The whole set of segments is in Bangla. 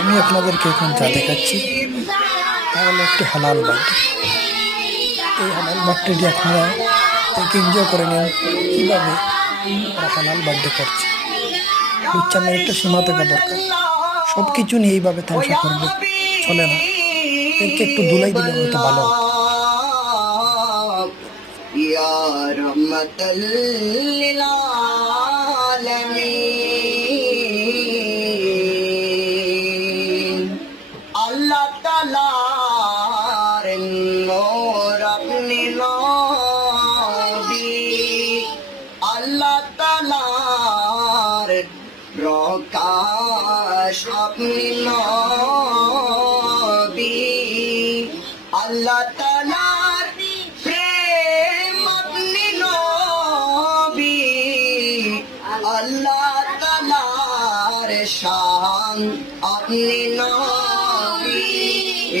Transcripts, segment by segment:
আমি আপনাদেরকে এখন যা দেখাচ্ছি তাহলে একটি হালাল বার্থডে। এই হালাল বার্থডেটি আপনারা এনজয় করে নিন কীভাবে ওরা হালাল বার্থডে করছে। লুচ্চামের একটা সীমা থাকা দরকার, সব কিছু নিয়ে এইভাবে তামসা করবে চলে না। একে একটু ধুলাই দিলে হয়তো ভালো হতো। ইয়া রাহমাতাল লিল আলামিন। আল্লাহ তাআলার নূর আপনি নবী, আল্লাহ তাআলার প্রকাশ আপনি নবী, আল্লাহ তাআলার প্রেম আপনি নবী, আল্লাহ তাআলার শান আপনি নবী।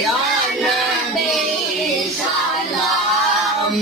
ইয়া নবী সালাম